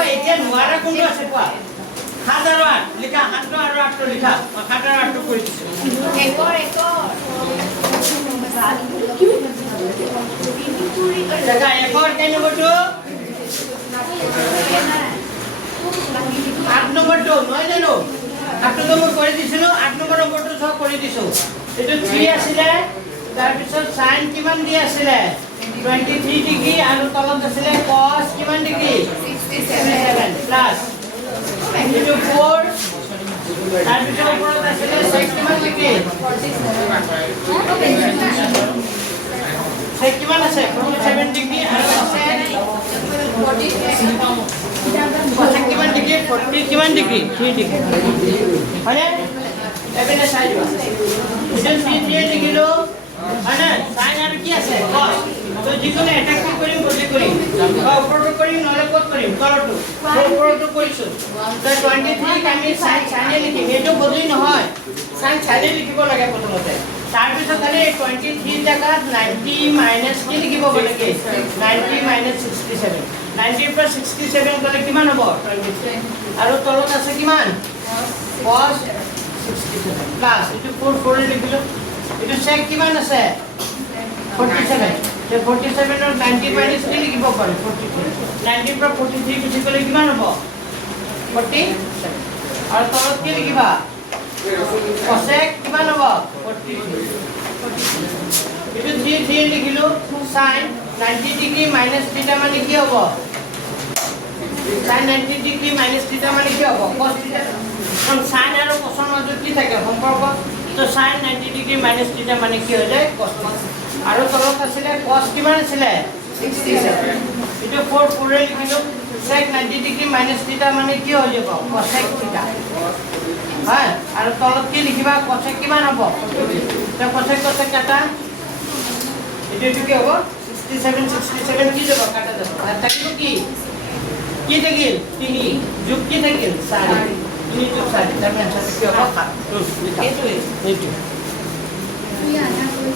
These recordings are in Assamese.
কোৱা এতিয়া নোৱাৰা কোনটো আছে কোৱা 7 আৰু 8 লিখা 7 আৰু 8 টো লিখা 7 আৰু 8 টো কৰি দিছো দেখা একৰ কেন নম্বৰটো 8 নম্বৰটো নহয় জানো 8 নম্বৰ কৰি দিছিলো 8 নম্বৰটো সব কৰি দিছো এটো 3 আছিল তাৰ পিছত sin কিমান দি আছিল 23 ডিগ্ৰী আৰু তলত আছিল cos কিমান ডিগ্ৰী 67 প্লাস এটো 4 তাৰ পিছত ওপৰত আছিল sec কিমান ডিগ্ৰী sec কিমান আছে 47 ডিগ্ৰী আৰু আছে 40 কিমান ডিগ্ৰী 40 কিমান ডিগ্ৰী 3 ডিগ্ৰী হয়নে এবেনে চাই দিবা এটা 3 ডিগ্ৰী লো হয়নে sin আৰু কি আছে cos তো যিকোনো এটা কি কৰিম বলি কৰিম ওপৰটো কৰিম নহলে কত কৰিম তলটো ওপৰটো কৰিছো তো 23 আমি sin লিখিম এটো বদলি নহয় sin লিখিব লাগে প্ৰথমতে তাৰ পিছত খালি 23 জাগাত 90 মাইনাস কি লিখিব বলকে 90 মাইনাস 67 90 প্লাস 67 গলে কিমান হ'ব 23 আৰু তলত আছে কিমান cos 67 প্লাস এটো 4 লিখিলো এটো sec কিমান আছে 47 তে 47 और 90 माइनस কি লিখিব পাৰি 43 90 পৰা 43 গুছি গলে কিমান হ'ব 47 আৰু তলত কি লিখিবা cosec কিমান হ'ব 43 এটো 3 লিখিলো sin 90 ডিগ্ৰী মাইনাস থিটা মানে কি হ'ব sin 90 ডিগ্ৰী মাইনাস থিটা মানে কি হ'ব cos থিটা কাৰণ sin আৰু cos ৰ মাজত কি থাকে সম্পৰ্ক তো sin 90 ডিগ্ৰী মাইনাস থিটা মানে কি হৈ যায় cos আৰু তলত আছিল cos কিমান আছিল 67 এটো 4 লিখিলো sec 90 ডিগ্ৰী মাইনাস থিটা মানে কি হৈ যাব cosec থিটা হয় আৰু তলত কি লিখিবা cosec কিমান হ'ব তো cosec কাটা এটো কি হ'ব 67 কি যাব কাটা যাব আর থাকিব কি থাকিল 3 যোগ কি থাকিল 4 3 যোগ 4 তার মানে আনসার কি হবে 7 এইটো তুই আনা কই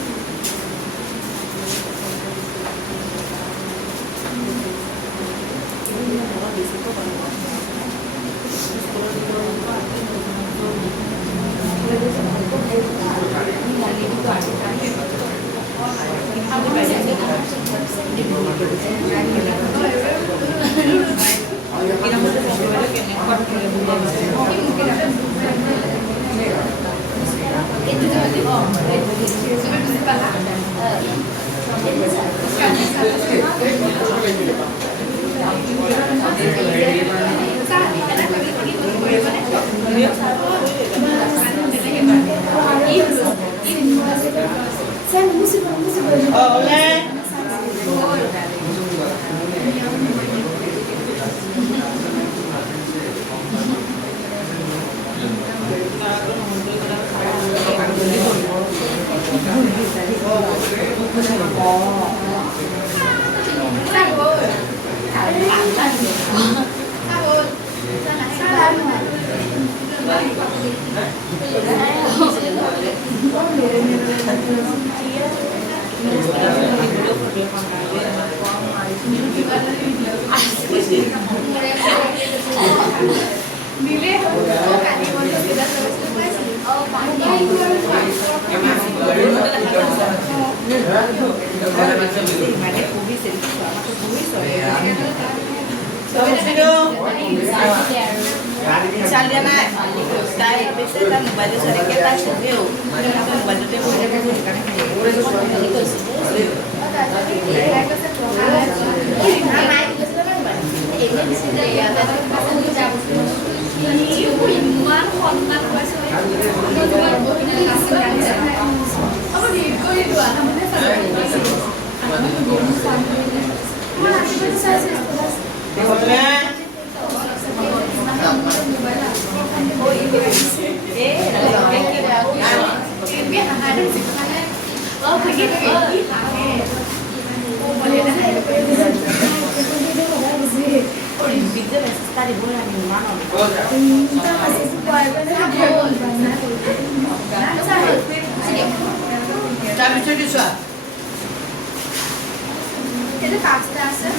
Ele passa dessa.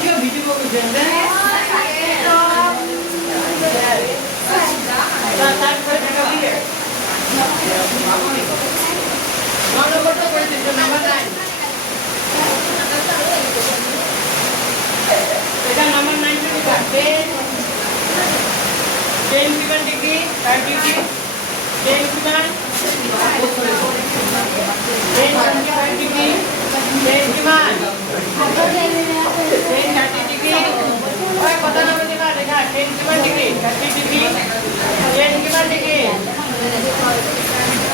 क्यों वीडियो को जानते हैं नंबर तो कर दीजिए नंबर 9 এটা नंबर 9 पे लिखा 10 given degree 30 degree 10 given 10 degree 10 given 10 30 degree और पता ना मुझे क्या लिखा 10 given degree 30 degree 10 given degree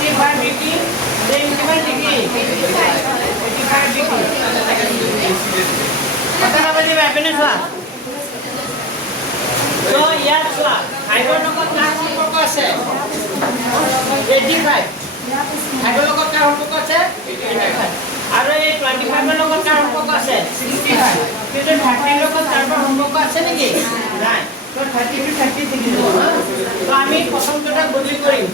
55 degree 10 given degree 85 degree पता ना मुझे हैप्पीनेस हुआ तो यार हुआ हाइड्रो नंबर क्या संपर्क আছে 85 হাইড্ৰ লগত কাৰ সম্পৰ্ক আছে 85 আৰু এই 25 ৰ লগত কাৰ সম্পৰ্ক আছে 65 কিন্তু 30 লগত তাৰ সম্পৰ্ক আছে নেকি নাই তো 30 to 30 থাকি যাব তো আমি প্ৰথমটা বদলি কৰিম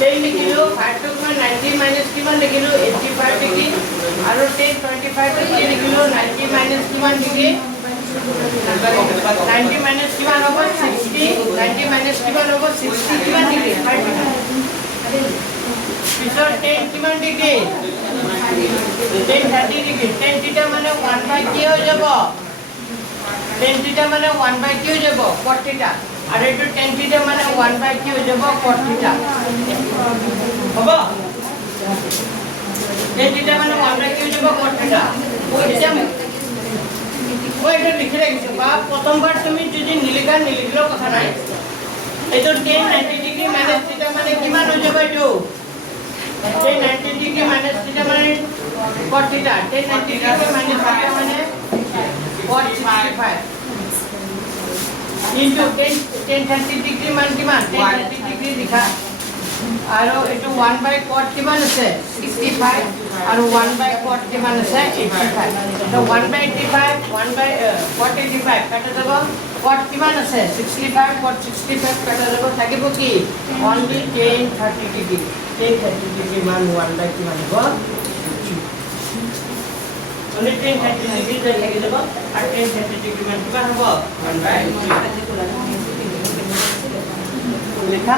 10 লিখিলো 5 to 90 minus কিমান লিখিলো 85 ডিগ্ৰী আৰু 10 25 লিখিলো 90 minus কিমান ডিগ্ৰী 90 minus কিমান হ'ব 60 90 minus কিমান হ'ব 60 কিমান ডিগ্ৰী 5 পিছৰ 10 কিমান ডিগ্ৰী 10 30 ডিগ্ৰী 10 থিটা মানে 1 by কি হৈ যাব 10 থিটা মানে 1 by কি হৈ যাব cot থিটা আৰু এইটো 10 থিটা মানে 1 by কি হৈ যাব cot থিটা হ'ব 10 থিটা মানে 1 by কি হৈ যাব cot থিটা এতিয়া মই এটা লিখি ৰাখিছো বা প্ৰথমবাৰ তুমি যদি নিলিখিলেও কথা নাই এইটো 10 90 ডিগ্ৰী মাইনাস থিটা মানে কিমান হৈ যাব এইটো 10 90 ডিগ্ৰী মাইনাস থিটা মানে cot থিটা 10 90 ডিগ্ৰী মাইনাস থিটা মানে cot 65 into 10 30 ডিগ্ৰী মান কিমান 10 30 ডিগ্ৰী লিখা আৰু এটো 1 by cot কিমান আছে 65 আৰু 1 by cot কিমান আছে 85 তো 1 by 85 1 by cot 85 কাটা যাব cot কিমান আছে 65 cot 65 কাটা যাব থাকিব কি only 10 30 ডিগ্ৰী 10 30 ডিগ্ৰী মান 1 by কিমান হ'ব only 10 30 ডিগ্ৰী লাগি যাব আৰু 10 30 ডিগ্ৰী মান কিমান হ'ব 1 by লিখা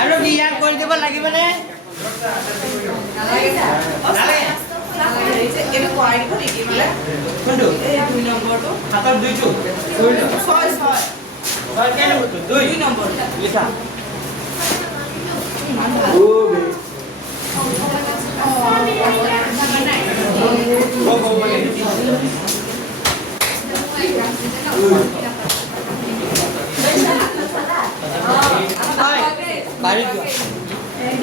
আৰু ইয়াৰ কৰি দিব লাগিব নে এনে কৰাই দিব নেকি মানে কোনটো এই 2 নম্বৰটো হাতৰ দুইটো 6 কেনে হতো 2 নম্বৰ লিখা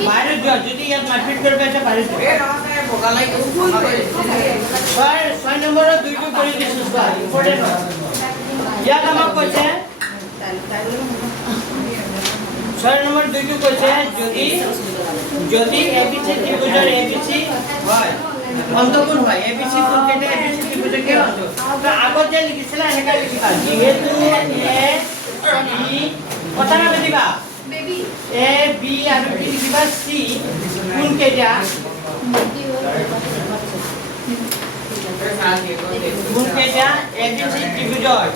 বাইৰে যোৱা যদি ইয়াত মাৰপিট কৰিব আছে বাইৰে যোৱা এ নহয় বগালাই ফুল কৰি 6 নম্বৰৰ দুইটো কৰি দিছো বা ইম্পৰ্টেন্ট ইয়াত আমাক কৈছে 6 নম্বৰ দুইটো কৈছে যদি যদি ABC ত্ৰিভুজৰ ABC হয় অন্তগুণ হয় এবিসি কোনকেইটা এবিসি ত্ৰিভুজৰ কি অন্তগুণ তো আগত যে লিখিছিলা এনেকা লিখিবা যেহেতু এ বি কথা না বেদিবা এ বি আৰু কি লিখিবা সি কোনকেইটা কোনকেইটা এবিসি ত্ৰিভুজৰ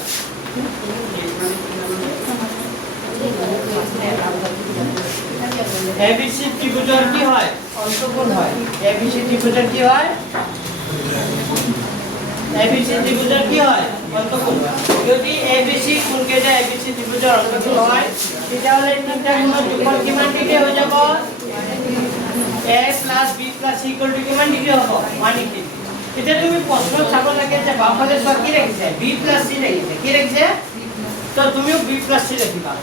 এবিসি ত্ৰিভুজৰ কি হয় অন্তগুণ হয় এবিসি ত্ৰিভুজৰ কি হয় এবিসি ত্ৰিভুজৰ কি হয় অন্তগুণ যদি এবিসি কোনকেইটা এবিসি ত্ৰিভুজৰ অন্তগুণ হয় তেতিয়াহ'লে তিনিটা গুণৰ যোগফল কিমান ডিগ্ৰী হৈ যাব a + b + c = কিমান ডিগ্ৰী হ'ব 180 এতিয়া তুমি প্ৰশ্ন চাব লাগে যে বাওঁফালে চোৱা কি ৰাখিছে b + c ৰাখিছে কি ৰাখিছে তো তুমিও b + c ৰাখিবা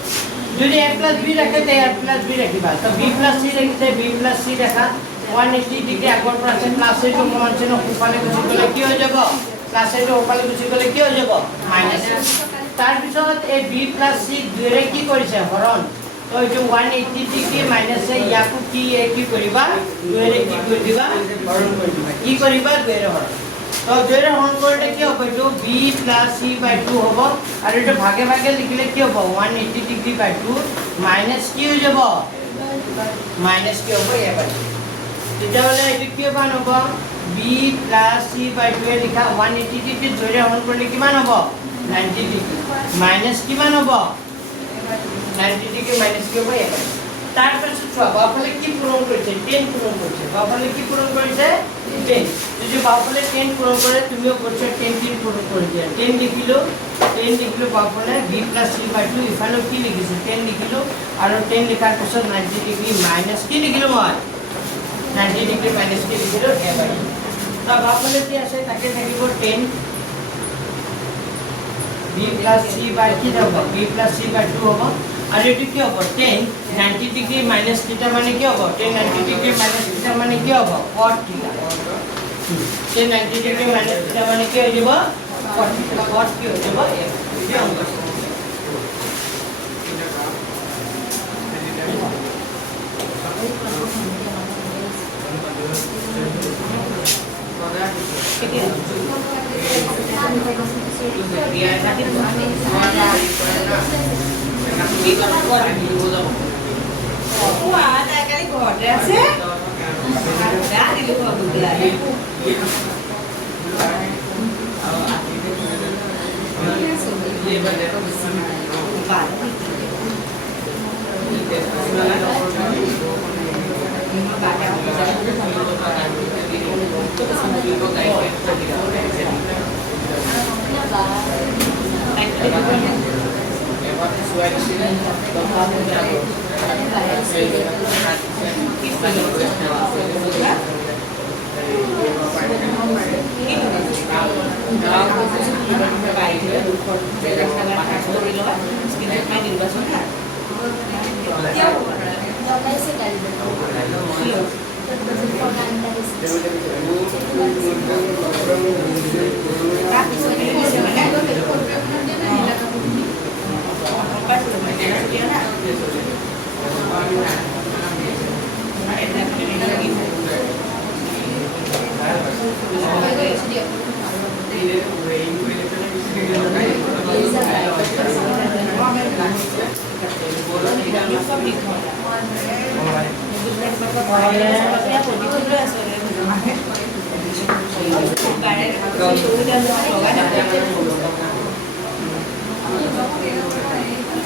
যদি a + b রাখে তে a + b রাখিবা তো b + c রাখিছে b + c রাখা 180 ডিগ্রি আগৰ পৰা আছে প্লাস এটো সমান চিহ্ন ওপালে গুচি গলে কি হৈ যাব প্লাস এটো ওপালে গুচি গলে কি হৈ যাব মাইনাস তাৰ পিছত এই b + c দুৰে কি কৰিছে হৰণ তো এটো 180 ডিগ্ৰি মাইনাস ইয়াকো কি কৰিবা দুৰে কি কৰি দিবা হৰণ কৰি দিবা কি কৰিবা দুৰে হৰণ তো দুৰে হৰণ কৰিলে কি হ'ব এটো b + c/2 হ'ব আৰু এটো ভাগে ভাগে লিখিলে কি হ'ব 180 ডিগ্রি বাই 2 মাইনাস কি হৈ যাব মাইনাস কি হ'ব এ বাই তেতিয়াহ'লে এটো কি মান হ'ব b + c/2 লিখা 180 ডিগ্রি দুৰে হৰণ কৰিলে কিমান হ'ব 90 ডিগ্রি মাইনাস কিমান হ'ব 90 ডিগ্রি মাইনাস কি হ'ব এ বাই তার পাশে চোৱা বাওঁফালে কি পূৰণ কৰিছে 10 পূৰণ কৰিছে বাওঁফালে কি পূৰণ কৰিছে 10 যদি বাওঁফালে 10 পূৰণ কৰে তুমিও কৰিছে 10 পূৰণ কৰি দিয়া 10 লিখিলো বাওঁফালে b + c/2 ইফালে কি লিখিছে 10 লিখিলো আৰু 10 লিখাৰ পিছত 90 ডিগ্রি মাইনাস কি লিখিলো মই 90 ডিগ্রি মাইনাস কি লিখিলো a বাই তো বাওঁফালে কি আছে তাকে থাকিব 10 b + c/2 কি হ'ব b + c/2 হ'ব আর এটি কি হবে 10 90 ডিগ্রি মাইনাস থিটা মানে কি হবে 10 90 ডিগ্রি মাইনাস থিটা মানে কি হবে cot থিটা 10 90 ডিগ্রি মাইনাস থিটা মানে কি হয়ে যাব cot থিটা cot কি হয়ে যাব এই অঙ্ক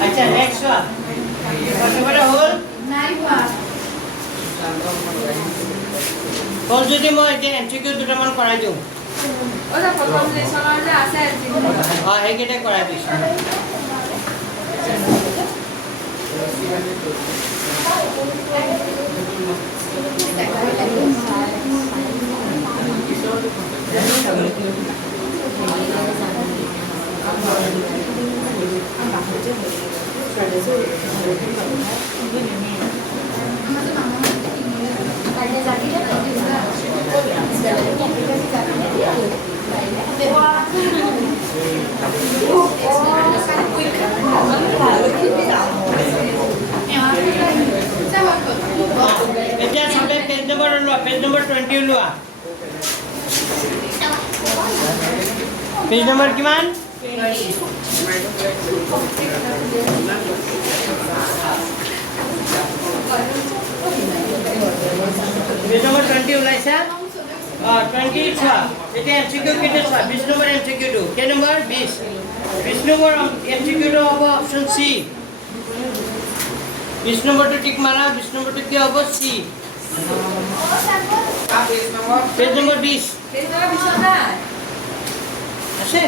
আচ্ছা নেক্সট ওয়ান কতটা হল হল যদি মই এতিয়া এমসিকিউ দুটামান কৰাই দিওঁ ওটা প্ৰথম লেসনেৰ যে আছে সেইকেইটা কৰাই দিছোঁ এতিয়া সবে পেজ নম্বৰ 20 লোৱা পেজ নম্বৰ কিমান? Page number 20 ওলাইছা? 20 চোৱা। এতিয়া MCQ কেইটা চোৱা? 20 নম্বৰ MCQ টো। কেই নম্বৰ? 20 নম্বৰ MCQ টো হ'ব অপশ্যন C। 20 নম্বৰটো টিক মাৰা। 20 নম্বৰটো কি হ'ব? C। পেজ নম্বৰ 20 আছে?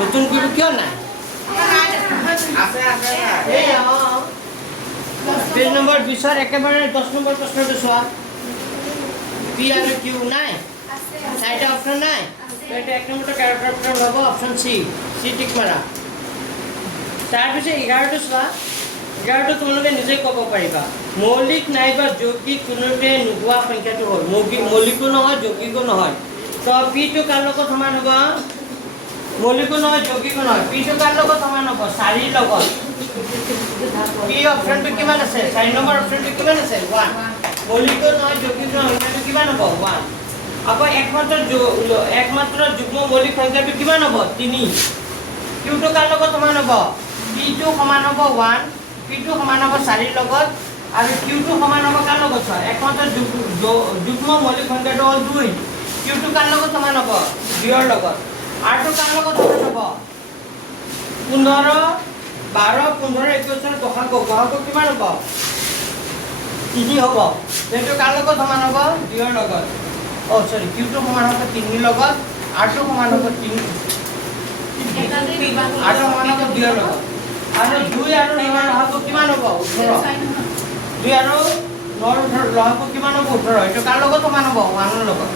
নতুন কিলো কিয় নাই? এই পেজ নম্বৰ 20 একেবাৰে 10 নম্বৰ প্ৰশ্নটো চোৱা। পি আৰু কিউ নাই? চাৰিটা অপশ্যন নাই? এটা 1 নম্বৰটো কাৰেক্ট অপশ্যন হ'ব অপশ্যন C। টিক মাৰা। তাৰপিছত 11টো চোৱা। 11টো তোমালোকে নিজে ক'ব পাৰিবা। মৌলিক নাইবা যৌগিক কোনোতে নোহোৱা সংখ্যাটো হ'ল। মৌলিকো নহয়, যৌগিকো নহয়। তো পিটো কাৰ লগত সমান হ'ব? মৌলিকো নহয়, যৌগিকো নহয়। পিটো কাৰ লগত সমান হ'ব? 4ৰ লগত। পি অপশ্যনটো কিমান আছে? 4 নম্বৰ অপশ্যনটো কিমান আছে? 1। মৌলিকো নহয়, যৌগিকো নহয়, সংখ্যাটো কিমান হ'ব? 1। আকৌ একমাত্ৰ যুগ্ম মৌলিক সংখ্যাটো কিমান হ'ব? 3। কিউটো কাৰ লগত সমান হ'ব? পিটো সমান হ'ব 1, পিটো সমান হ'ব 4ৰ লগত, আৰু কিউটো সমান হ'ব কাৰ লগত? একমাত্ৰ যুগ্ম মৌলিক সংখ্যাটো হ'ল 2। কিউটো কাৰ লগত সমান হ'ব? 2ৰ লগত। আৰটো কাৰ লগত সমান হ'ব? 15, 12, 15, 21 গসাগু কিমান হ'ব? 3 হ'ব। সেইটো কাৰ লগত সমান হ'ব? 2ৰ লগত। কিউটো সমান হ'ব 3ৰ লগত, আৰটো সমান হ'ব 3, আৰটো সমান হ'ব 2ৰ লগত। আৰু 2 আৰু 9 লহাগু কিমান হ'ব? 18। 2 আৰু 9 লহাগু কিমান হ'ব? 18। এইটো কাৰ লগত সমান হ'ব? 1ৰ লগত।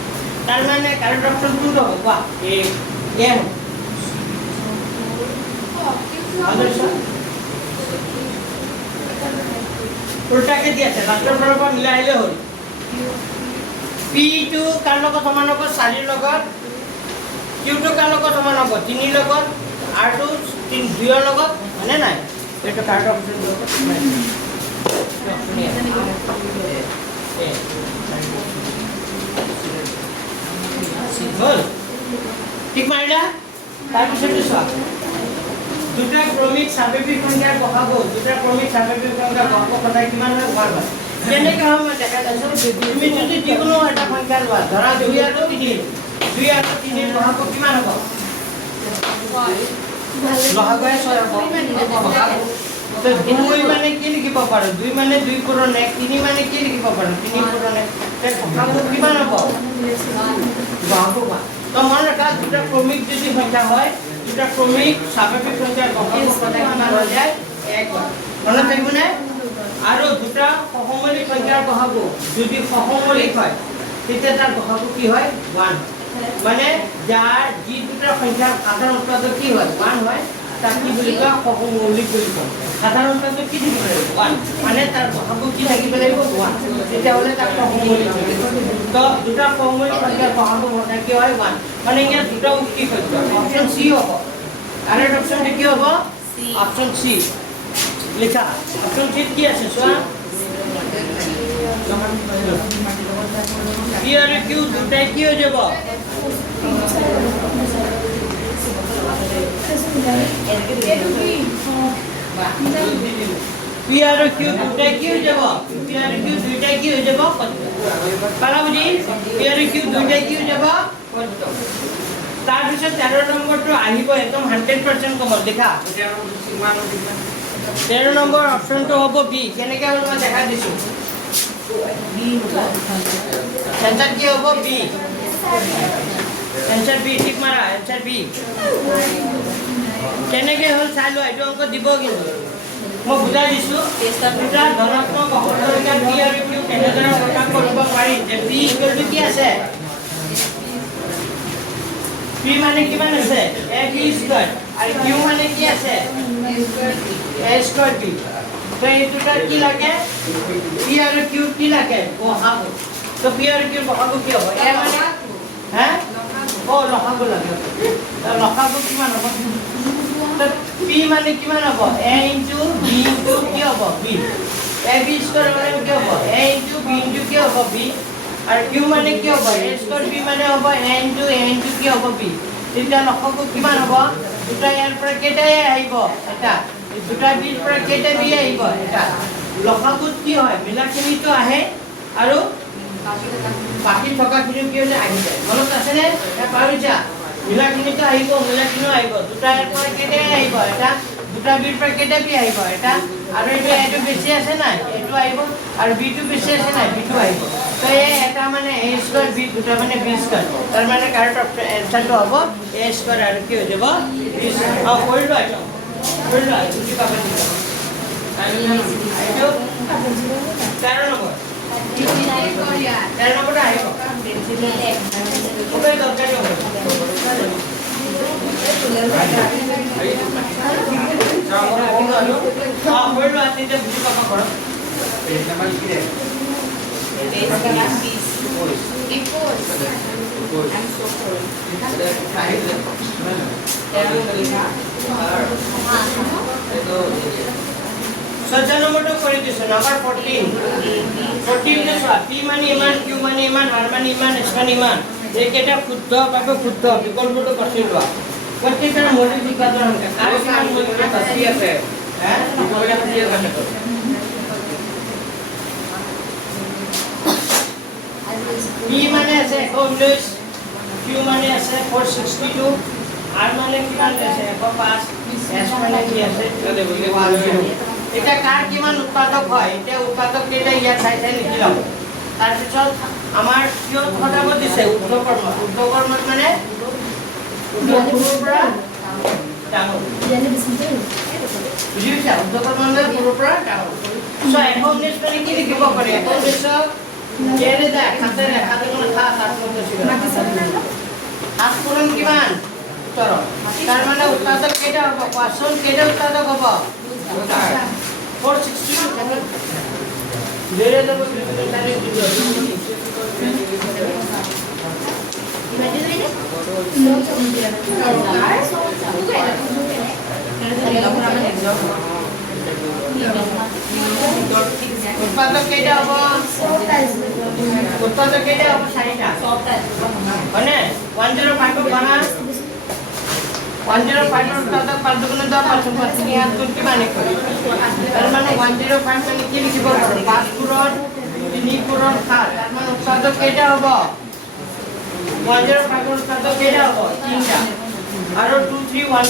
তাৰ মানে কাৰেক্ট অপশ্যন কোনটো হ'ব? কোৱা। এ হ'ব। উল্টাকে দি আছে, লাষ্টৰ ফালৰ পৰা মিলাই আহিলে হ'ল। পিটো কাৰ লগত সমান হ'ব? 4ৰ লগত। কিউটো কাৰ লগত সমান হ'ব? 3ৰ লগত। আৰটো 2ৰ লগত, হয়নে নাই? এইটো কাৰেক্ট অপশ্যন হ'ল। ঠিক মাৰিলা? তাৰপিছত চোৱা। দুটা ক্ৰমিক স্বাভাৱিক সংখ্যাৰ গসাগু, সদায় কিমান হয়? 1 হয়। কেনেকৈ হয় মই দেখাই দিছোঁ। তুমি যদি যিকোনো এটা সংখ্যা লোৱা, ধৰা 2 আৰু 3, 2 আৰু 3ৰ গসাগু কিমান হ'ব? লসাগুৱে 6 হ'ব। 2 মানে কি লিখিব পাৰোঁ? 2 মানে 2 পূৰণ 1, 3 মানে কি লিখিব পাৰোঁ? 3 পূৰণ 1। গসাগু কিমান হ'ব? গসাগু 1। তো মনত ৰাখা, দুটা ক্ৰমিক যদি সংখ্যা হয়, দুটা ক্ৰমিক স্বাভাৱিক সংখ্যাৰ গসাগু সদায় কিমান হৈ যায়? 1 হয়। মনত থাকিবনে? আৰু দুটা সহমৌলিক সংখ্যাৰ গসাগু যদি সহমৌলিক হয়, তেতিয়া তাৰ গসাগু কি হয়? 1 হয়। মানে যি দুটা সংখ্যাৰ সাধাৰণ উৎপাদক কি হয়? 1 হয়, তাক কি বুলি কয়? সহমৌলিক বুলি কয়। সাধাৰণ উৎপাদক কি থাকিব লাগিব? 1। মানে তাৰ গসাগু কি থাকিব লাগিব? 1। তেতিয়াহ'লে তাক সহমৌলিক বুলি কয়। তো দুটা সহমৌলিক সংখ্যাৰ গসাগু সদায় কি হয়? 1। মানে ইয়াত দুটা উক্তি সত্য। অপশ্যন C হ'ব। কাৰেক্ট অপশ্যনটো কি হ'ব? Option C। লিখা। অপশ্যন C কি আছে চোৱা। পি আৰু কিউ দুটাই কি হৈ যাব? পি আৰু কিউ দুটাই কি হৈ যাব? পি আৰু কিউ দুটাই কি হৈ যাব? পালা বুজি? পি আৰু কিউ দুটাই কি হৈ যাব? তাৰপিছত 13 নম্বৰটো আহিব একদম 100% কমন। দেখা 13 নম্বৰ অপশ্যনটো হ'ব বি। কেনেকৈ হ'ল মই দেখাই দিছোঁ। এনচাৰ কি হ'ব? বি। Answer B. ঠিক মাৰা। Answer B. কেনেকৈ হ'ল চাই লোৱা। এইটো অংক দিব কিন্তু মই বুজাই দিছোঁ। দুটা ধনাত্মক অসংখ্য পি আৰু কিউ কেনেদৰে প্ৰকাশ কৰিব পাৰি। যে পি ইকুৱেলটো কি আছে? পি মানে কিমান আছে? A B square. আৰু কিউ মানে কি আছে? এ স্কোৱাৰ বি। তো এই দুটা কি লাগে? পি আৰু কিউ কি লাগে? গসাগু। তো পি আৰু কিউৰ গসাগু কি হ'ব? এ মানে লসাগু লাগে। লসাগু কিমান হ'ব? পি মানে কিমান হ'ব? এ ইনটু বি ইনটু কি হ'ব? বি। এ বি স্কোৱাৰ মানে কি হ'ব? এ ইনটু বি ইনটু কি হ'ব? বি। আৰু কিউ মানে কি হ'ব? এ স্কোৱাৰ বি মানে হ'ব এ ইনটু কি হ'ব? বি। তেতিয়া লসাগু কিমান হ'ব দুটা ইয়াৰ পৰা কেইটাই আহিব এটা দুটা বিৰ পৰা কেইটা বি আহিব এটা লসাগুত কি হয় মিলাখিনিটো আহে আৰু বাকি থকাখিনি কি হয় আহি যায় মনত আছে নে পাহৰিছা মিলাখিনিটো আহিব মিলাখিনিও আহিব দুটা ইয়াৰ পৰা কেইটাই আহিব এটা দুটা বিৰ পৰা কেইটা বি আহিব এটা আৰু এইটো বেছি আছে নাই এইটো আহিব আৰু বিটো বেছি আছে নাই বিটো আহিব তো এই এটা মানে a স্কয়ার b দুটা মানে b স্কয়ার তার মানে কারেক্ট অ্যানসারটো হ'ব a স্কয়ার আৰু কি হৈ যাব b স্কয়াৰ কৰিলো এটা কৰিলো বুজি পাবা দিবা আইটো 13 নম্বৰ 13 নম্বৰটা আহিব ওকে দৰকাৰী হ'ব কৰিলো আতিতে বুজি পাবা কৰক পেজ নম্বৰ কি দে সজ্জা নম্বৰটো কৰি দিছো নম্বৰ 14 তে চোৱা p মানে ইমান q মানে ইমান r মানে ইমান s মানে ইমান এইকেইটা শুদ্ধ পাবে শুদ্ধ বিকল্পটো বাছি লোৱা প্ৰত্যেকটা মডিফিকাtor আছে আৰু কিমান মডিফিকাtor বাছি আছে বিকল্পটো ক্লিয়াৰ কৰি p মানে আছে 119 q মানে আছে 462 r মানে কিমান আছে 105 s মানে কি আছে এটা কার কিমান উৎপাদক হয় এটা উৎপাদক কেটা ইয়াত চাই লিখি লব তাৰ পিছত আমাৰ কিয় ঘটাব দিছে ঊৰ্ধ্বকৰ্ম মানে ঊৰ্ধ্বকৰ্মৰ পৰা ডাঙৰ বুজিছা ঊৰ্ধ্বকৰ্ম মানে ঊৰ্ধ্বৰ পৰা ডাঙৰ সো 119 মানে কি লিখিব পাৰে 119 কেনে দা খাতেৰে কোন খা সাত মতে ছিল সাত কোন কিমান উত্তৰ তাৰ মানে উৎপাদক কেটা হ'ব কোৱাচোন কেটা উৎপাদক হ'ব 462 ধীরে দেবো তারে দিও উৎপাদক কেটা হ'ব উৎপাদক কেটা হ'ব 60টা মানে 105 বানা 105 উৎপাদক 5 গুণ 10 5 5 ইয়াত কি মানে কৰি তাৰ মানে 105 মানে কি লিখিব 5 পূৰণ 3 পূৰণ 7 তাৰ মানে উৎপাদক কেটা হ'ব 105 উৎপাদক কেটা হ'ব 3টা আৰু 2310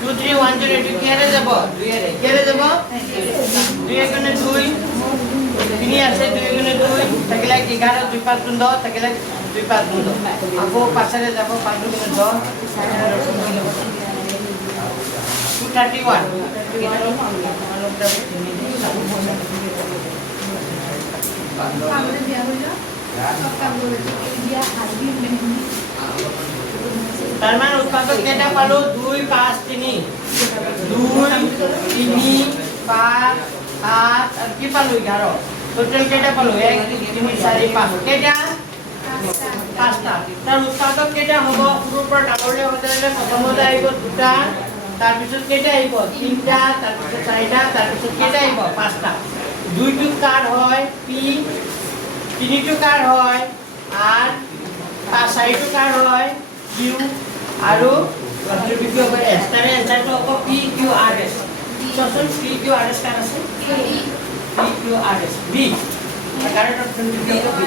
2310 এটো কেৰে যাব 2 এৰে কেৰে যাব 2 গুণ 2 3 আছে 2 গুণ 2 থাকিলে 11 2 5 10 থাকিলে 2 5 10 আকৌ পাছৰে যাব 5 গুণ 10 তার মানে উৎপাদক কেটা পালো 2 5 3 2 3 5 7 আর কি পালো 11 টোটাল কেটা পালো 1 2 3 4 5 কেটা পাঁচটা তার উৎপাদক কেটা হ'ব পুরো পৰা ডাঙৰলে হতেলে প্ৰথমতে আহিব দুটা তাৰ পিছত কেটা আহিব তিনটা তাৰ পিছত চাৰিটা তাৰ পিছত কেটা আহিব পাঁচটা দুইটো কাৰ হয় p তিনিটো কাৰ হয় r চাৰিটো কাৰ হয় q আৰু কন্ট্ৰিবিউট হ'ব s তাৰে এনসাৰটো হ'ব p q r s চোন p q r s কাৰ আছে p q r s b correct option দিতে হবে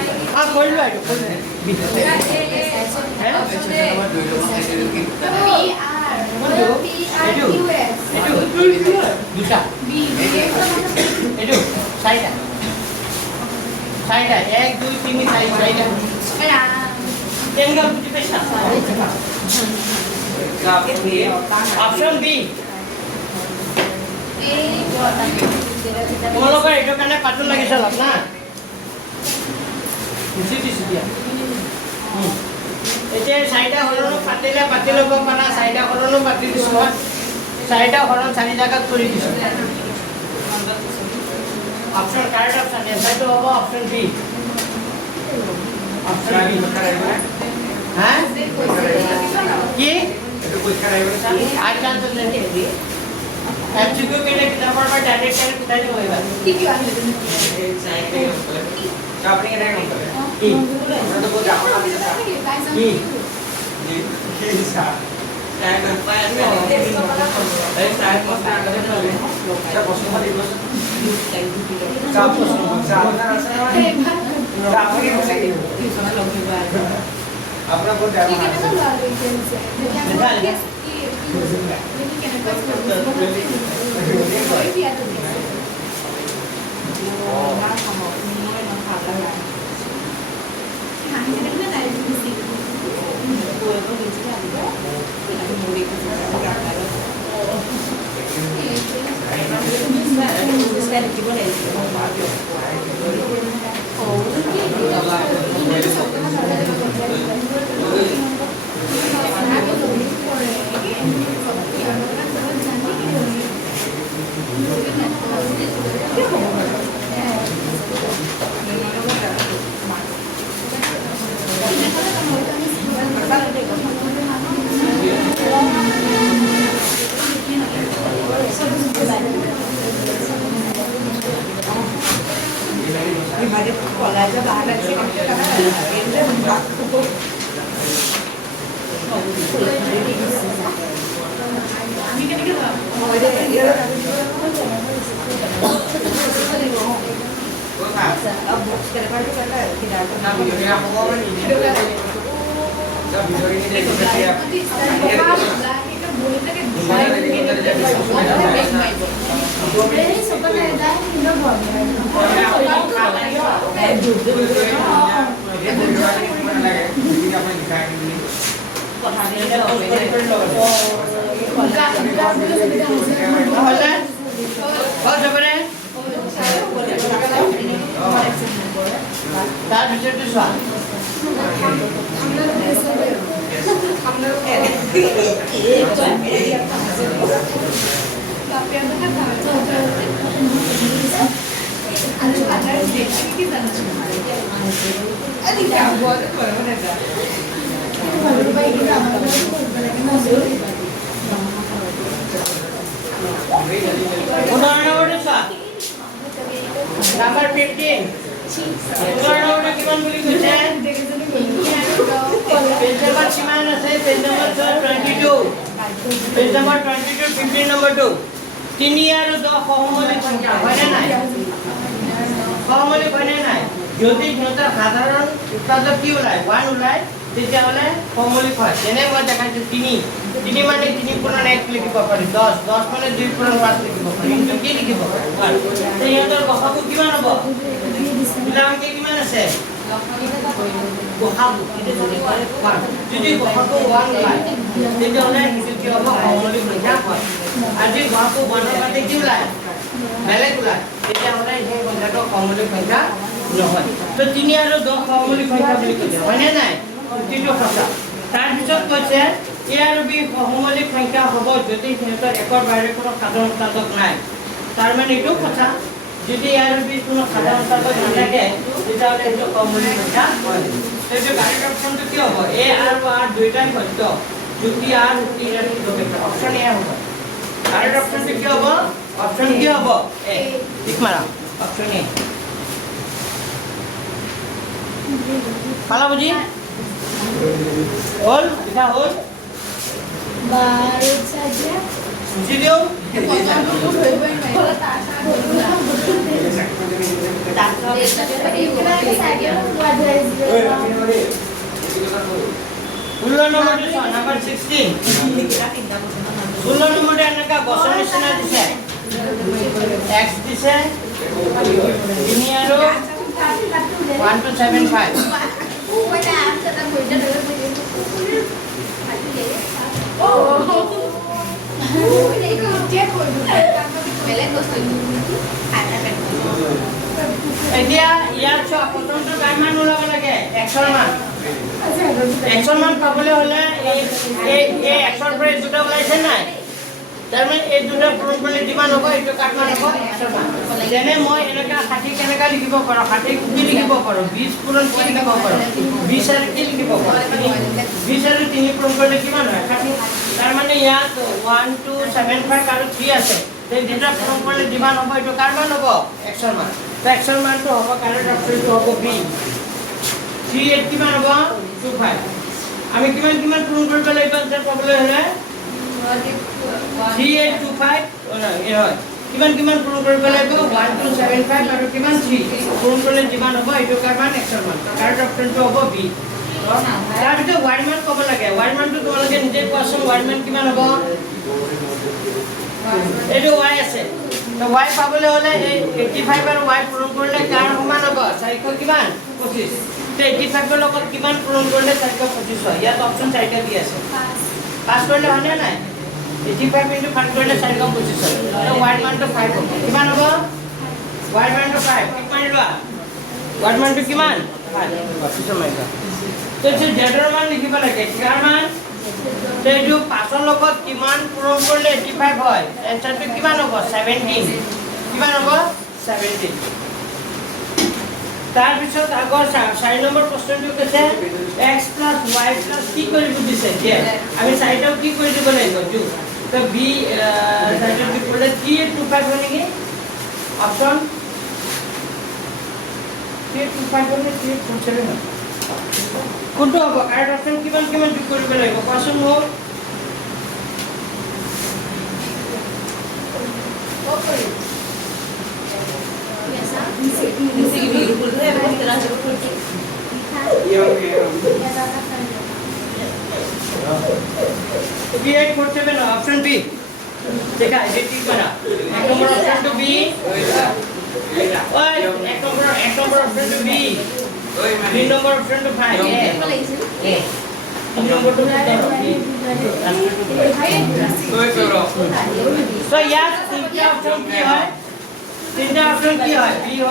কইলো আইটো কইলো বি দুটা এটো চাইটা 1 2 3 4 চাইটা তেনগা বুঝি পেছা অপশন বি তোমালোকৰ এইটো কাৰণে পাতল লাগিছিল না বুঝি দিছি দিয়া এতিয়া চাইটা হৰণ পাতি ল'ব পাৰা চাইটা হৰণ পাতি দিছো চাইটা হৰণ চাৰি জায়গাত কৰি দিছো অপশন কারেক্ট অপশন এটাটো হ'ব অপশন বি অপশন বি হ্যাঁ কি এটা পরীক্ষা রাইব না আজ জানতে দেন एमसीक्यू केले किताबर पर डायरेक्ट करे किताब होएगा ठीक है चापनी के डायरेक्ट কি কি তাই নাপাই আছে এই তাই কথা আগতে নলে এটা প্ৰশ্ন খালি প্ৰশ্ন কাপ প্ৰশ্ন সাধারণ আছে না আপনি বসে কি সময় লগিবা আপনার কোন জায়গা তার ভিতরটা সোয়া Number 15. Udaharana kiman boli koise? Page number kiman ase? Page number 22. Page number 22, 15 number 2. 3 আৰু 10 সহমৌলিক সংখ্যা হয়নে নাই? সহমৌলিক হয়নে নাই? যদি সিহঁতৰ সাধাৰণ উৎপাদক কি ওলায় 1 ওলায় তেতিয়াহ'লে সহমৌলিক হয়। যেনে মই দেখাইছো 3 মানে 3 পূৰণ 1 লিখিব পাৰি 10 মানে 2 পূৰণ 5 লিখিব পাৰি কিন্তু কি লিখিব পাৰি সিহঁতৰ গসাগু কিমান হ'ব বিলাংকে কিমান আছে গসাগু যদি গসাগু 1 ওলায় তেতিয়াহ'লে সেইটো কি হ'ব সহমৌলিক সংখ্যা হয় আৰু যদি গসাগু 1 ৰ বাদে কি ওলায় বেলেগ ওলায় তেতিয়াহ'লে সেই সংখ্যাটো সহমৌলিক সংখ্যা নহয় তো 3 আৰু 10 সহমৌলিক সংখ্যা বুলি কৈছে হয়নে নাই কিন্তু সঁচা তাৰ পিছত কৈছে এ আৰু বি সহমৌলিক সংখ্যা হ'ব যদি সিহঁতৰ একৰ বাহিৰে কোনো সাধাৰণ উৎপাদক নাই তাৰ মানে এইটো কথা যদি এ আৰু বি কোনো সাধাৰণ উৎপাদক নাথাকে তেতিয়াহ'লে এইটো সহমৌলিক সংখ্যা হয় সেইটো কাৰেক্ট অপশ্যনটো কি হ'ব এ আৰু আৰ দুইটাই সত্য যুক্তি আৰ যুক্তি এৰ দুইটা অপশ্যন এ হ'ব কাৰেক্ট অপশ্যনটো কি হ'ব অপশ্যন কি হ'ব এ ঠিক মাৰা অপশ্যন এ পালা বুজি হল এটা হল বাৰো সাজিয়া বুঝি দিও number 16 নম্বৰটা এনেকা গছৰ নিচিনা দিছে x দিছে 3 আৰু 1275 এতিয়া ইয়াৰ প্ৰথমটো কামান ওলাব লাগে এক্সৰ মান পাবলৈ হ'লে এই এক্সৰ পৰা দুটা ওলাইছে নাই তাৰমানে এই দুটা পূৰণ কৰিলে যিমান হ'ব এইটো কাটমান হ'ব এক্সৰ মান যেনে মই এনেকা 60 কেনেকা লিখিব পাৰোঁ 60 কি লিখিব পাৰোঁ 20 পূৰণ কি লিখিব পাৰোঁ 20 আৰু কি লিখিব পাৰোঁ 20 আৰু 3 পূৰণ কৰিলে কিমান হয় 60 তাৰমানে ইয়াত 1 2 7 5 আৰু 3 আছে এই দুটা পূৰণ কৰিলে যিমান হ'ব এইটো কাটমান হ'ব এক্সৰ মান তো এক্সৰ মানটো হ'ব কাৰেক্ট অপশ্যনটো হ'ব বি 38 কিমান হ'ব 25 আমি কিমান কিমান পূৰণ কৰিব লাগিব আনসাৰ পাবলৈ হলে 3825 এই হয় কিমান কিমান পূৰণ কৰিব লাগিব 1275 আৰু কিমান 3 পূৰণ কৰিলে যিমান হ'ব এইটো কাৰমান এক্সৰ মান কাৰেক্ট অপচনটো হ'ব বি তাৰ ভিতৰত y মান ক'ব লাগে y মানটো তোমালোকে নিজে কোৱাচোন y মান কিমান হ'ব এইটো y আছে তো y পাবলৈ হলে এই 85 আৰু y পূৰণ কৰিলে কাৰ সমান হ'ব 400 কিমান 25 তো 85 ৰ লগত কিমান পূৰণ কৰিলে 425 হয় ইয়াত অপচন 4টা দি আছে পাস কৰিলে হয়নে নাই 85 into 5 কৰিলে 425 হয় তো y মানটো 5 হ'ব কিমান হ'ব y মানটো 5 কিমান লোৱা y মানটো কিমান 5 কিছু মাইকা তো যে জেডৰ মান লিখিব লাগে কিমান মান তো এইটো 5 ৰ লগত কিমান পূৰণ কৰিলে 85 হয় এনসাৰটো কিমান হ'ব 17 কিমান হ'ব 17 তাৰ পিছত আগৰ 4 নম্বৰ প্ৰশ্নটো কৈছে x + y + কি কৰিব দিছে যে আমি চাইটাও কি কৰি দিব লাগিব জু তো b চাইটাও কি কৰিলে 325 হয় নেকি অপচন 325 মানে 347 হয় কোনটো হ'ব কাৰেক্ট অপচন কিমান কিমান যোগ কৰিব লাগিব কোৱাচোন মোক ऑप्शन बी देखा ये ठीक बना एक नंबर ऑप्शन टू बी ओए एक number option two B 3 number option two 5 A 3 number two तो यार तीनटा ऑप्शन की है तीनटा ऑप्शन की है बी है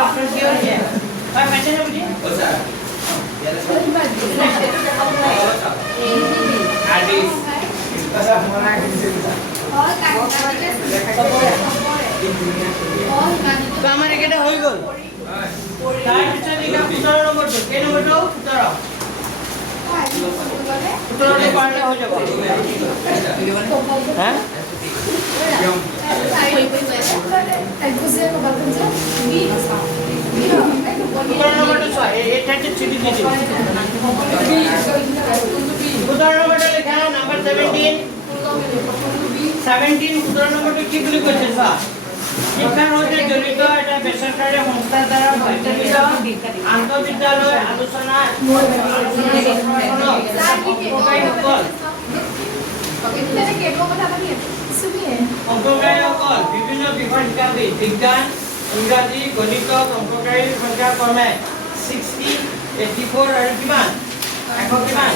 ऑप्शन की है और मैंने ना मुझे ओ सर आदिस तो हमारे केटा हो गल তার পিছনে লিখা 17 নম্বরটো কে নম্বরটো 17 17 পারলে হয়ে যাবে হ্যাঁ নম্বরটো 6 এটা হচ্ছে চিঠি দিয়েছি 17 নম্বরটা লেখা নাম্বার 17 নম্বরটো কি বলি কইছে স্যার শিক্ষার মধ্যে জড়িত এটা বেসরকারি সংস্থার দ্বারা পরিচালিত আন্তঃবিদ্যালয় আলোচনা অংককাৰীসকল বিভিন্ন বিষয় শিকাবি বিজ্ঞান ইংৰাজী গণিত অংককাৰী সংখ্যা ক্ৰমে 60 84 আৰু কিমান 100 কিমান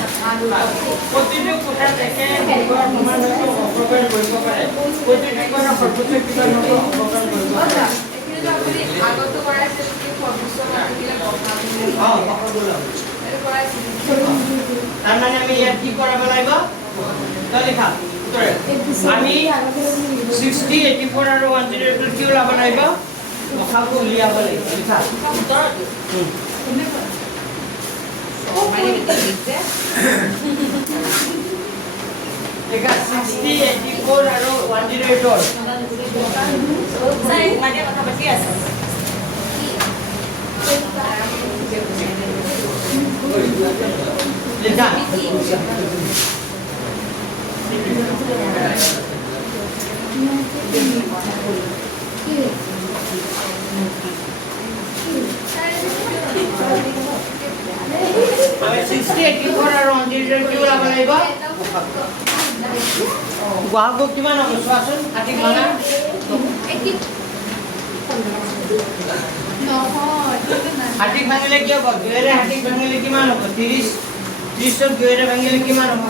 প্ৰতিটো কোঠা থেকে বিষয়ৰ সমান হয়তো অংককাৰী কৰিব পাৰে প্ৰতিটো বিষয়ৰ সৰ্বোচ্চ কিমান হ'ব অংককাৰী কৰিব পাৰে এখানে তো আপনি আগত করাইছে কি ভবিষ্যৎ আকিলে কথা বলো এর করাইছে তার মানে আমি ইয়াত কি কৰাব লাগিব তো লিখা উত্তৰে আমি 60 84 আৰু 108 কি ওলাব লাগিব লখাটো উলিয়াব লাগিব লিখা উত্তৰত দেখা 60 84 আৰু 108 Saya mana kata pasti asal. লিখা আমি 60 84 আৰু 108 কি ওলাব লাগিব গুৱাহাটী কিমান হ'ব চোৱাচোন আটি ভাঙা হাটিক ভাঙিলে কি হ'ব দুয়েৰে হাটিক ভাঙিলে কিমান হ'ব 30 30 দুয়েৰে ভাঙিলে কিমান হ'ব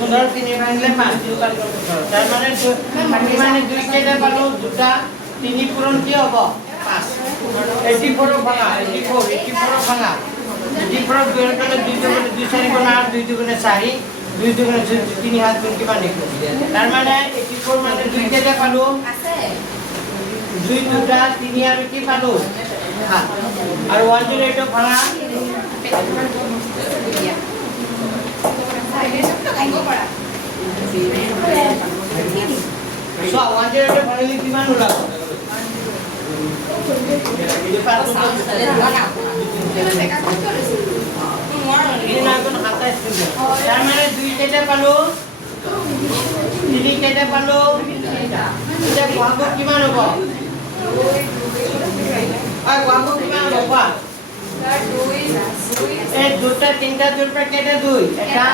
15 3 ভাঙিলে 5 তাৰ মানে হাটি মানে দুই কেইটা পালো দুটা তিনি পূৰণ কি হ'ব 5 84 ভাঙা 84 ভাঙা 84 দুয়েৰে পালে 2 4 গুণ 8 2 গুণ 4 2 গুণ 3 হাত গুণ কিমান লিখব তাৰ মানে 84 মানে দুই কেইটা পালো আছে 2 দুটা 3 আৰু কি পালো আৰু 108 ভাঙা সো 108 ভাঙিলে কিমান ওলাব তিন আগুণ 27 কৰিব তাৰ মানে 2 কেইটা পালো 3 কেইটা পালো এতিয়া বহাগ কিমান হ'ব আর বাবু কিমান হ'ব এই দুটা তিনটা দুইৰ পৰা কেইটা দুই এটা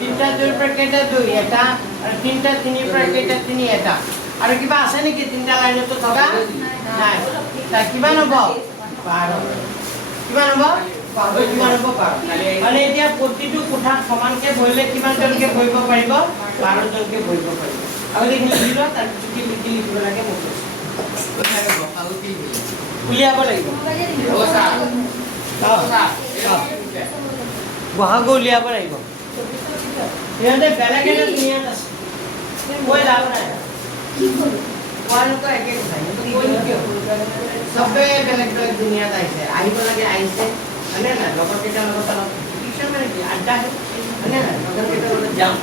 তিনটা দুইৰ পৰা কেইটা দুই এটা আৰু তিনটা তিনিৰ পৰা কেইটা তিনি এটা আৰু কিবা আছে নেকি তিনটা লাইনতো থকা নাই তাৰ কিমান হ'ব 12 কিমান হ'ব কিমান হ'ব 12 মানে এতিয়া প্ৰতিটো কোঠাত সমানকে বহিলে কিমান জনকে বহিব পাৰিব 12 জনকে বহিব পাৰিব আৰু এইখিনি লিখিলো তাৰ কি লিখিব লাগে মোক উলিয়াব লাগিব বহাগ উলিয়াব লাগিব সিহঁতে বেলেগ এটা দুনিয়াত আছে মই যাব নাই কোৱানোতো একে কথা চবে বেলেগ বেলেগ দুনিয়াত আহিছে আহিব লাগে আহিছে হয়নে নাই লগৰ কেইটাৰ লগত অলপ টিউচন মানে কি আড্ডা হয়নে নাই লগৰ কেইটাৰ লগত যাম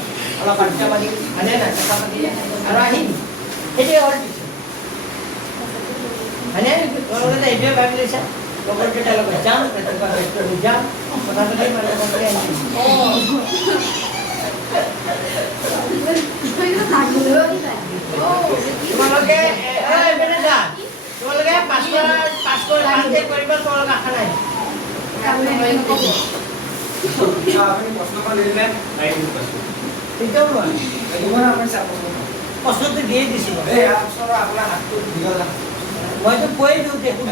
অলপ আড্ডা পাতি হয়নে নাই কথা পাতি আৰু আহিম সেইটোৱে হ'ল হয়নে তোমালোকে এইটোৱে ভাবি লৈছা লগৰ কেইটাৰ লগত যাম ৰাতিপুৱা ৰেষ্টুৰেণ্ট যাম কথা পাতি মানে তোমালোকে এইপিনে যা তোমালোকে পাঁচশ ভালকে কৰিব তোমালোকে আশা নাই প্ৰশ্নটো দিয়ে দিছিলো মইতো কৈ দিওঁ দেখোন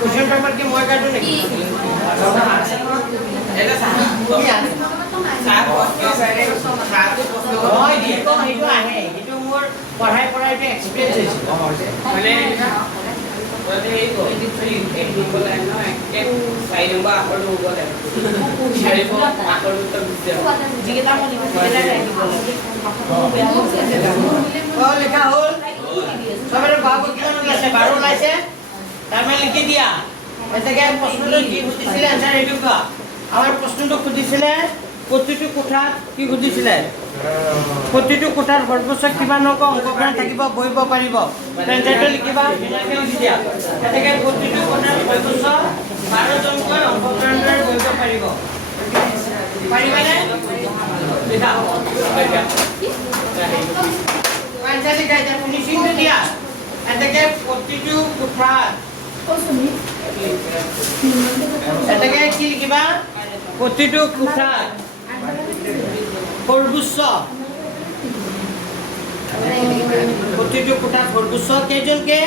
কুৱেশ্যন পেপাৰ কি মই কাটো নেকি মোৰ পঢ়াই এক্সপিৰিয়েঞ্চ মানে লিখা হ'ল চবৰে বাবু কিমান ওলাইছে 12 ওলাইছে তাৰমানে লিখি দিয়া এটাকে প্ৰশ্নটো কি সুধিছিলে আনসাৰ এইটো কোৱা আমাৰ প্ৰশ্নটো সুধিছিলে প্ৰতিটো কোঠাত কি সুধিছিলে প্ৰতিটো কোঠাত সৰ্বোচ্চ কিমান অংকগ্ৰহণ থাকিব বহিব পাৰিব টেনচনটো লিখিবা ধুনীয়াকৈ লিখি দিয়া এটাকে প্ৰতিটো কোঠাত সৰ্বোচ্চ 12 জনকৈ অংকগ্ৰহণ কৰি বহিব পাৰিব পাৰিবানে লিখা আনসাৰ লিখা এতিয়া ফিনিচিংটো দিয়া এটাকে প্ৰতিটো কোঠাত এটাকে কি লিখিবা প্ৰতিটো কোঠাত সৰ্বোচ্চ প্ৰতিটো কোঠাত সৰ্বোচ্চ কেইজনকে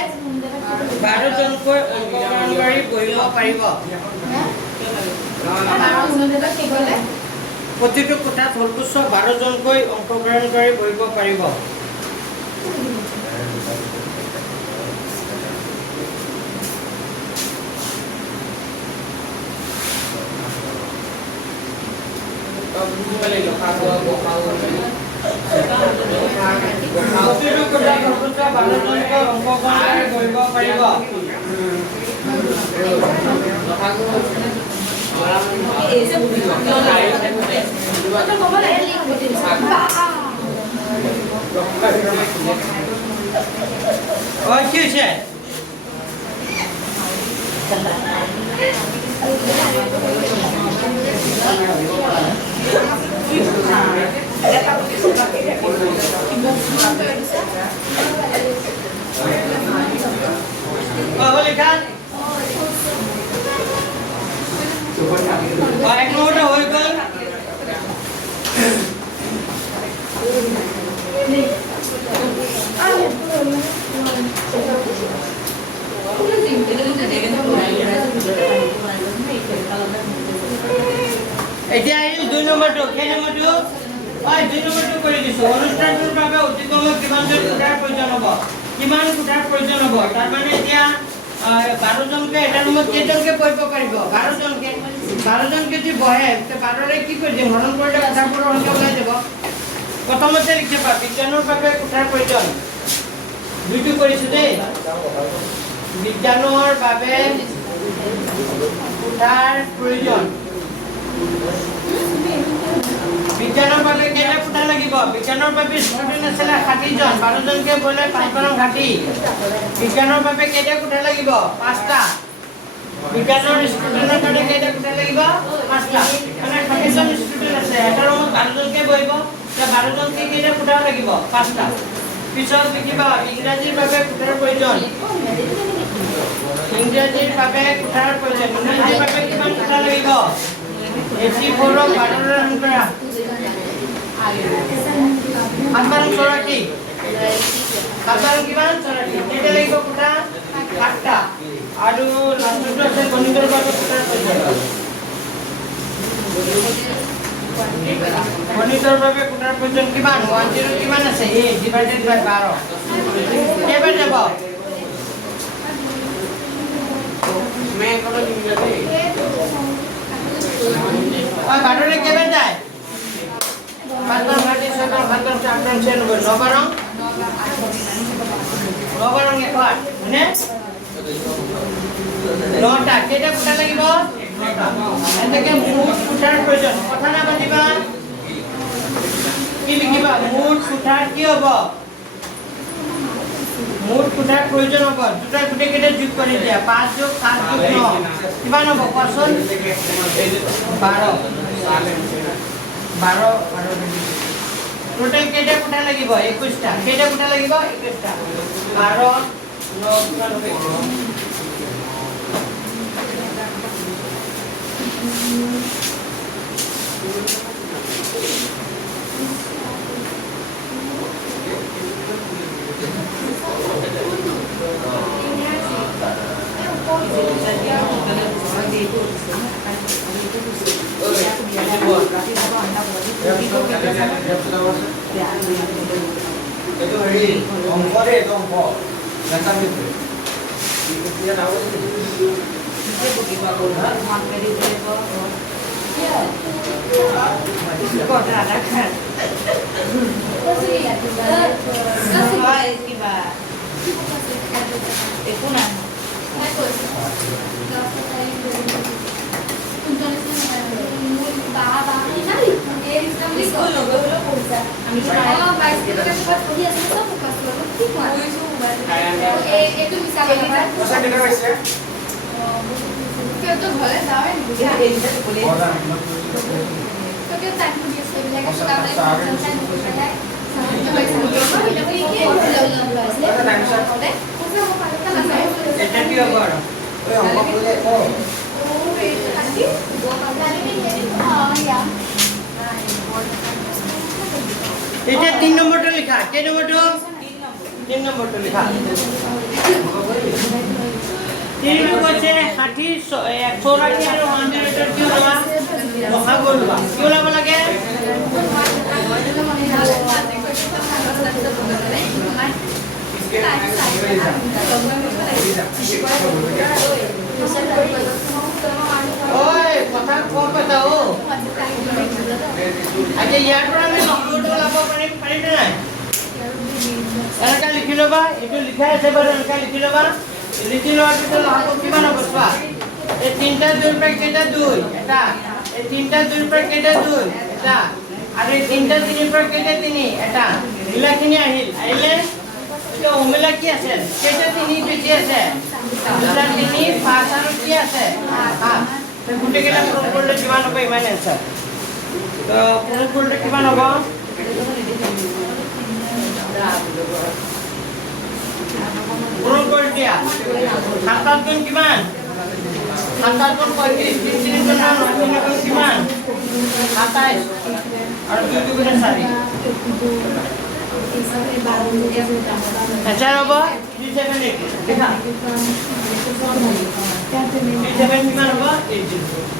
12 জনকৈ অংকগ্ৰহণকাৰী বহিব পাৰিব প্ৰতিটো কোঠাত সৰ্বোচ্চ 12 জনকৈ অংকগ্ৰহণকাৰী বহিব পাৰিব প্ৰতিটো কোঠাত সৰ্বোচ্চ 12 জনকৈ অংকগ্ৰহণকাৰী বহিব পাৰিব কি হৈছে লিখা এক নম্বৰটা হৈ গ'ল এতিয়া আহিল 2 নম্বৰটো কেই নম্বৰটো 2 নম্বৰটো কৰি দিছো অনুষ্ঠানটোৰ বাবে অতি কম কিমান জন কোঠাৰ প্ৰয়োজন হ'ব কিমান কোঠাৰ প্ৰয়োজন হ'ব তাৰ মানে এতিয়া 12 জনকে এটা ৰুমত কেইজনকে বহিব পাৰিব 12 জনকে যদি বহে তে 12ৰে কি কৰি দিম হৰণ কৰিলে কোঠাবোৰ সংখ্যা ওলাই যাব প্ৰথমতে লিখিবা বিজ্ঞানৰ বাবে কোঠাৰ প্ৰয়োজন দুইটো কৰিছো দেই বিজ্ঞানৰ বাবে কোঠাৰ প্ৰয়োজন বিজ্ঞানৰ বাবে কেইটা কোঠা লাগিব বিজ্ঞানৰ বাবে ষ্টুডেন্ট আছিল 60 জন 12 জনকে বলে 5 বাৰং 60 বিজ্ঞানৰ বাবে কেইটা কোঠা লাগিব 5টা বিজ্ঞানৰ ষ্টুডেন্টৰ কাৰণে কেইটা কোঠা লাগিব 5টা মানে 60 জন ষ্টুডেন্ট আছে এটা ৰুমত 12 জনকে বহিব তে 12 জনকে কেইটা কোঠা লাগিব 5টা পিছত লিখিবা ইংৰাজীৰ বাবে কোঠাৰ প্ৰয়োজন ইংৰাজীৰ বাবে কোঠাৰ প্ৰয়োজন ইংৰাজীৰ বাবে কিমান কোঠা লাগিব 84 ক 12 ৰান কৰা 8 বাৰং 84 7 বাৰং কিমান 84 কেইটা লাগিব কোঠা 8টা আৰু লাষ্টটো আছে গণিতৰ বাবে কোঠাৰ প্ৰয়োজন গণিতৰ বাবে কোঠাৰ প্ৰয়োজন কিমান 10 কিমান আছে a ডিভাইডেড বাই 12 কেইবাৰ যাব मैं करो इंग्लिश और 12 रे केबे যায় 5 বারং 30 6 বারং 7 বারং 8 বারং 9 বারং 9 বারং 1 বার মানে 9টা কেটা কোঠা লাগিব 9টা এটাকে মুঠ কোঠাৰ প্ৰয়োজন কথা না বাজিবা কি লিখিবা মুঠ কোঠাৰ কি হ'ব মুঠ কোঠাৰ প্ৰয়োজন হ'ব দুটা কোঠা কেটা যোগ কৰি দিয়া 5 যোগ 7 যোগ 9 কিমান হ'ব কোৱাচোন 12 টোটাল কেটা কোঠা লাগিব 21টা কেটা কোঠা লাগিব 21টা 12 9 কিমান হ'ব itu hari ongko deh ongko datang itu dia tahu Dia begitu aku makan di table. Ya. Kau dah ada kan? Kasih ya tinggal. Kasih baik tiba. Ikunan. এটা 3 নম্বরটা লেখা কে নম্বরটা 3 নম্বরটা লেখা 3 নম্বর আছে 60 184 আর 100 কি হলা মহা বলবা কি হলা লাগে ওই কথা কোন बताओ আচ্ছা ইয়াৰ পৰা আমি নম্বৰটো লাভ পাৰিম না এনেকা লিখি লবা এটো লিখা আছে বাৰু এনেকা লিখি লবা লিখি লোৱাৰ পিছত লাভ কিমান হ'ব চোৱা এই তিনটা 2 পৰা কেইটা 2 এটা এই তিনটা 2 পৰা কেইটা 2 এটা আৰু এই তিনটা 3 পৰা কেইটা 3 এটা ইলাখিনি আহিলে তো ওমেলা কি আছে কেইটা 3 বেছি আছে দুটা 3 5 আৰু কি আছে হা তো গুটে কেলা পূৰণ কৰিলে কিমান হ'ব ইমান আনসাৰ তো পূৰণ কৰিলে কিমান হ'ব পূৰণ কৰি দিয়া 7 গুণ কিমান 7 গুণ 35 33 গুণ 9 গুণ কিমান 27 আৰু 2 গুণ 4 আচ্ছা হ'ব 378 দেখা 378 কিমান হ'ব 80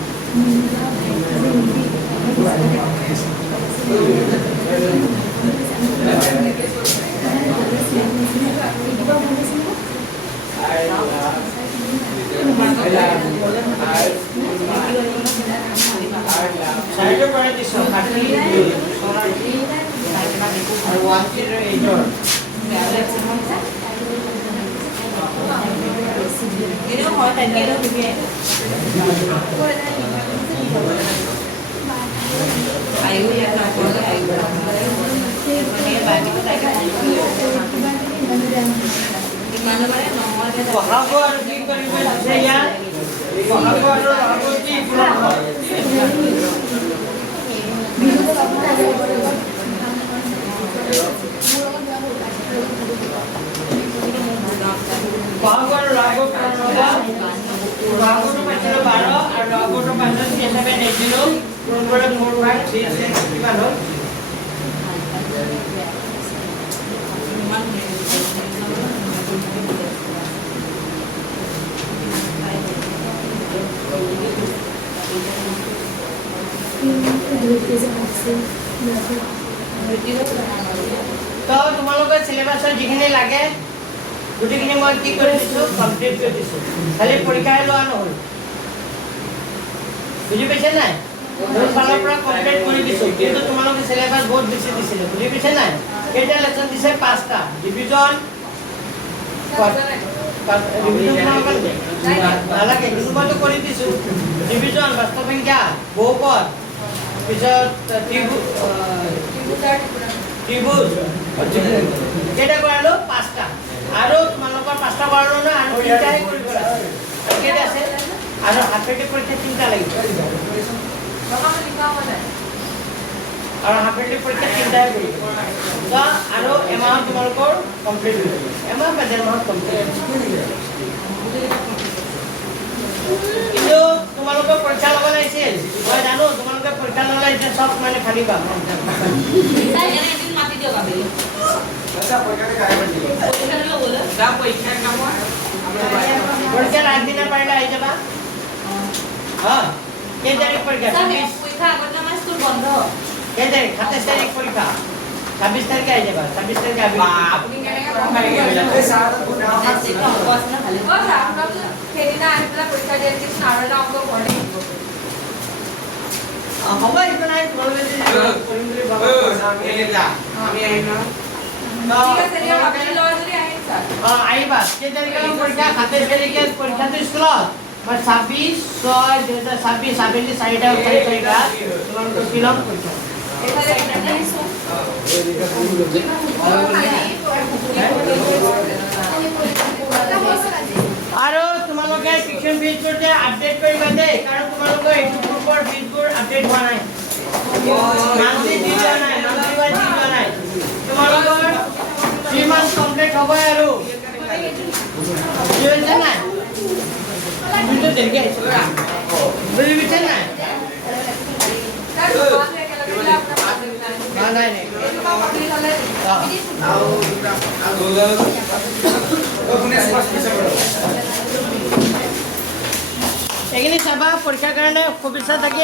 চাইডৰ পৰা দিছো 60 2 40 আৰু 1 till 8ৰ এনেও হয় তাকে এনেও ঠিকে আয়ু ইয়াত নকৰিলে আয়ু বাকীটো তাকে ইমান মানে নহয় বহাব আৰু কি কৰিব আছে ইয়াত বহাব আৰু ৰহাব কি পূৰণ হয় বহাব আৰু ৰহাব পূৰণ হ'ব ৰহাবটো পাইছিলোঁ 12 আৰু ৰহাবটো পাইছিলোঁ 7 8 পূৰণ কৰি 4 5 3 6 কিমান হ'ল তো তোমালোকৰ সিলেবাসৰ যিখিনি লাগে গোটেইখিনি মই কি কৰি দিছোঁ কমপ্লিট কৰি দিছোঁ খালি পৰীক্ষাহে লোৱা নহ'ল বুজি পাইছে নাই মোৰ ফালৰ পৰা কমপ্লিট কৰি দিছোঁ কিন্তু তোমালোকে সিলেবাস বহুত বেছি দিছিলে বুজি পাইছে নাই কেইটা লেচন দিছে 5টা ডিভিজন নালাগে কিন্তু মইতো কৰি দিছোঁ ডিভিজন বাস্তৱ সংখ্যা বহুপদ পিছত ত্ৰিভুজ কেইটা কৰালো 5টা আৰু তোমালোকৰ 5টা কৰালো না আৰু 3টাহে কৰিব আছে কেইটা আছে আৰু হাফেলি পৰীক্ষা 3টা লাগিব আৰু হাফেলি পৰীক্ষা 3টাহে কৰিব তো আৰু এমাহত তোমালোকৰ কমপ্লিট হৈ যাব এমাহ বা 1.5 মাহত কমপ্লিট কিন্তু তোমালোকৰ পৰীক্ষা ল'ব লাগিছিল মই জানো তোমালোকে পৰীক্ষা ল'ব লাগিছিল সব মানে ফালিবা মাতি দিয়ক আপুনি পৰীক্ষাৰ আগদিনা পাৰিলে আহি যাবা কেই তাৰিখ পৰীক্ষা পৰীক্ষা আগত আমাৰ স্কুল বন্ধ কেই তাৰিখ 27 তাৰিখ পৰীক্ষা 26 তাৰিখে আহি যাবা 26 তাৰিখে আপুনি কেনেকৈ সেইদিনা আহি পেলাই পৰীক্ষা দিয়া কিছু আৰু এটা অংক ঘৰতে আহিব হ'ব একো নাই তোমালোকে যদি কৰিম বুলি ভাবা আমি আহিম ঠিক আছে দিয়ক আপুনি লয় যদি আহিম ছাৰ আহিবা কেই তাৰিখে পৰীক্ষা 27 তাৰিখে পৰীক্ষাটো স্কুলত মই 26/6/2026 আবেলি 4টা 4:30 তোমালোকে ফিলম পৰীক্ষা আৰু তোমালোকে ফিক্সন ফিজবোৰতে আপডেট কৰিবা দেই কাৰণ তোমালোকৰ এইটো গ্ৰুপৰ ফিজবোৰ আপডেট হোৱা নাই মান্থলি দি দিয়া নাই মান্থলি ৱাইজ দি দিয়া নাই তোমালোকৰ 3 মান্থ কমপ্লিট হ'ব আৰু বুজিছে নাই বুজি দেখি আহিছো বুজিছে নাই নাই নাই এইখিনি চাবা পৰীক্ষাৰ কাৰণে শুভেচ্ছা থাকি